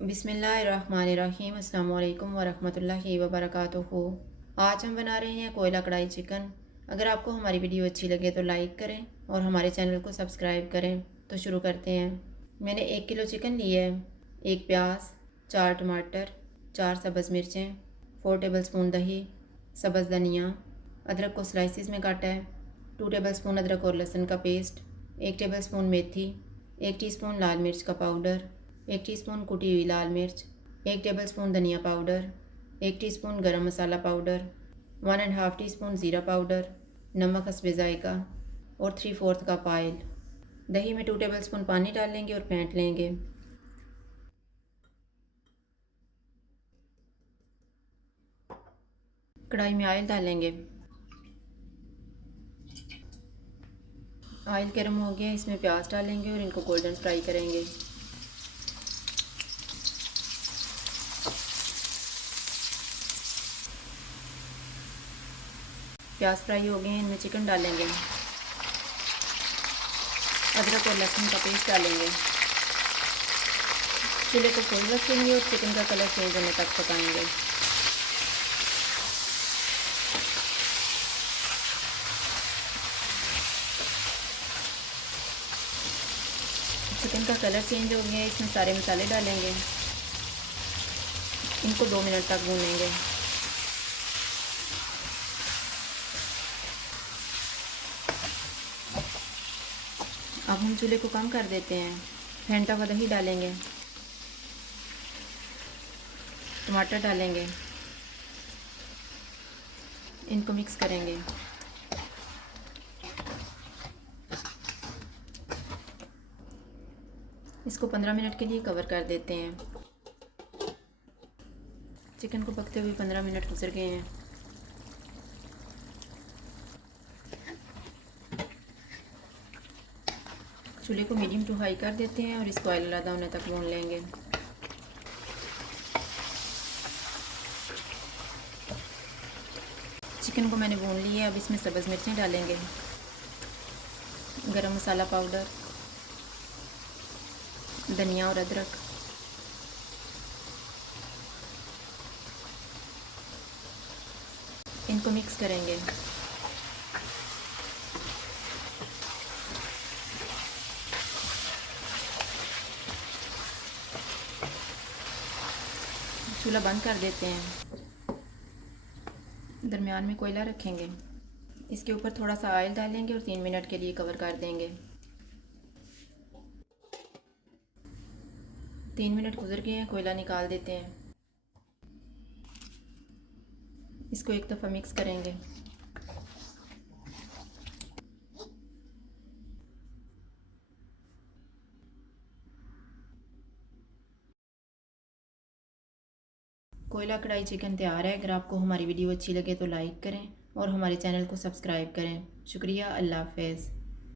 बिस्मिल्लाहिर्रहमानिर्रहीम। अस्सलाम वालेकुम वरहमतुल्लाहि वबरकातुहू। आज हम बना रहे हैं कोयला कढ़ाई चिकन। अगर आपको हमारी वीडियो अच्छी लगे तो लाइक करें और हमारे चैनल को सब्सक्राइब करें। तो शुरू करते हैं। मैंने 1 किलो चिकन लिया है। 1 प्याज, 4 टमाटर, 4 सब्ज़ मिर्चें, 4 टेबलस्पून दही, सब्ज़ धनिया, अदरक को स्लाइसिस में काटा है, 2 टेबलस्पून अदरक और लहसुन का पेस्ट, 1 टेबलस्पून मेथी, 1 टीस्पून लाल मिर्च का पाउडर, 1 टीस्पून कुटी हुई लाल मिर्च, 1 टेबलस्पून धनिया पाउडर, 1 टीस्पून गरम मसाला पाउडर, 1.5 टीस्पून ज़ीरा पाउडर, नमक हस्बे ज़ायका और 3/4 कप ऑयल। दही में 2 टेबलस्पून पानी डाल लेंगे और फेंट लेंगे। कढ़ाई में ऑयल डालेंगे। ऑयल गर्म हो गया, इसमें प्याज डालेंगे और इनको गोल्डन फ्राई करेंगे। प्याज फ्राई हो गए हैं, इनमें चिकन डालेंगे। अदरक और लहसुन का पेस्ट डालेंगे। चूल्हे को फुल रखेंगे और चिकन का कलर चेंज होने तक पकाएंगे। चिकन का कलर चेंज हो गया है, इसमें सारे मसाले डालेंगे। इनको 2 मिनट तक भूनेंगे। अब हम चूल्हे को कम कर देते हैं। फेंटा हुआ दही डालेंगे, टमाटर डालेंगे, इनको मिक्स करेंगे। इसको 15 मिनट के लिए कवर कर देते हैं। चिकन को पकते हुए 15 मिनट गुजर गए हैं। चूल्हे को मीडियम टू हाई कर देते हैं और इसको ऑयल अलग होने तक भून लेंगे। चिकन को मैंने भून लिया है। अब इसमें सब्ज़ मिर्चें डालेंगे, गरम मसाला पाउडर, धनिया और अदरक, इनको मिक्स करेंगे। चूल्हा बंद कर देते हैं। दरमियान में कोयला रखेंगे। इसके ऊपर थोड़ा सा ऑयल डालेंगे और 3 मिनट के लिए कवर कर देंगे। 3 मिनट गुजर गए हैं, कोयला निकाल देते हैं। इसको एक दफ़ा मिक्स करेंगे। कोयला कढ़ाई चिकन तैयार है। अगर आपको हमारी वीडियो अच्छी लगे तो लाइक करें और हमारे चैनल को सब्सक्राइब करें। शुक्रिया। अल्लाह हाफ़िज़।